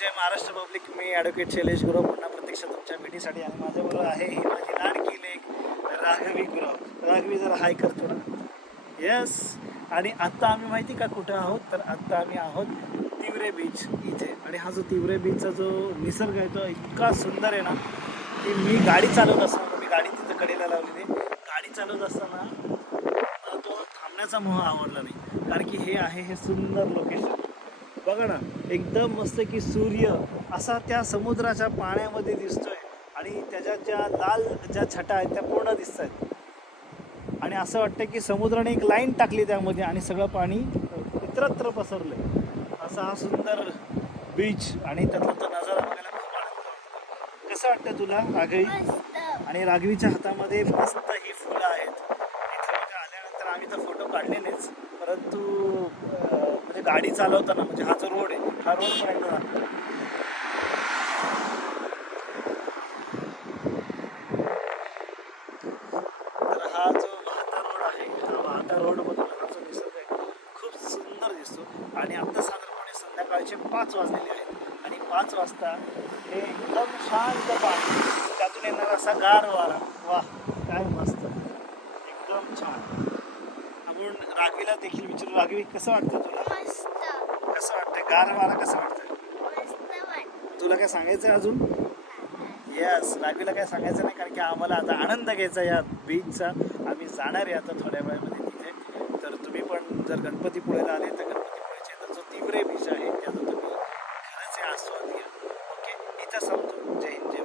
जय Maharashtra public मी advocate Shailesh Gurav पुन्हा प्रत्यक्ष तुमच्या भेटीसाठी आणि माझ्याबरोबर आहे ही माझी लाडकी लेख राघवी गुरव. राघवी जरा हाय कर थोडा. येस आणि आत्ता आम्ही माहिती का कुठं आहोत? तर आत्ता आम्ही आहोत तिवरे बीच इथे. आणि हा जो तिवरे बीचचा जो निसर्ग आहे तो इतका सुंदर आहे ना की मी गाडी चालवत असताना मी गाडी तिथं कडेला लावलेली. गाडी चालवत असताना मला तो थांबण्याचा मोह आवडला नाही. कारण की हे आहे हे सुंदर लोकेशन बघा ना एकदम मस्त की सूर्य असा त्या समुद्राच्या पाण्यामध्ये दिसतोय आणि त्याच्या ज्या लाल ज्या छटा आहेत त्या पूर्ण दिसत आहेत आणि असं वाटतं की समुद्राने एक लाईन टाकली त्यामध्ये आणि सगळं पाणी इतरत्र पसरलंय. असा हा सुंदर बीच आणि त्यातला तो नजारा बघायला खूप आनंद वाटतो कसं वाटतं तुला राघवी? आणि राघवीच्या हातामध्ये मस्त ही फुलं आहेत. आल्यानंतर आम्ही तर फोटो काढलेलेच. परंतु म्हणजे गाडी चालवताना म्हणजे हा जो रोड आहे हा रोड पण एकदा तर हा जो वाहता रोड आहे हा वाहता रोडमधून हा जो निसर्ग आहे खूप सुंदर दिसतो. आणि आता साधारणपणे संध्याकाळचे पाच वाजलेले आहेत. आणि पाच वाजता हे एकदम शांत पाणी त्यातून येणारा असा गार वारा. वा काय मस्त. एकदम छान. आपण राघवीला देखील विचारू राघवी कसं वाटतं तुला? गार कसं वाटतं तुला काय सांगायचं अजून? येस रावीला काय सांगायचं नाही कारण की आम्हाला आता आनंद घ्यायचा या बीचचा आम्ही जाणार आहे आता थोड्या वेळामध्ये तिथे. तर तुम्ही पण जर गणपतीपुळेला आले तर गणपतीपुळेचे तर जो तिवरे बीच आहे त्याचा तुम्ही खरंच आस्वाद घ्या. ओके इथं सांगतो जय हिंद जय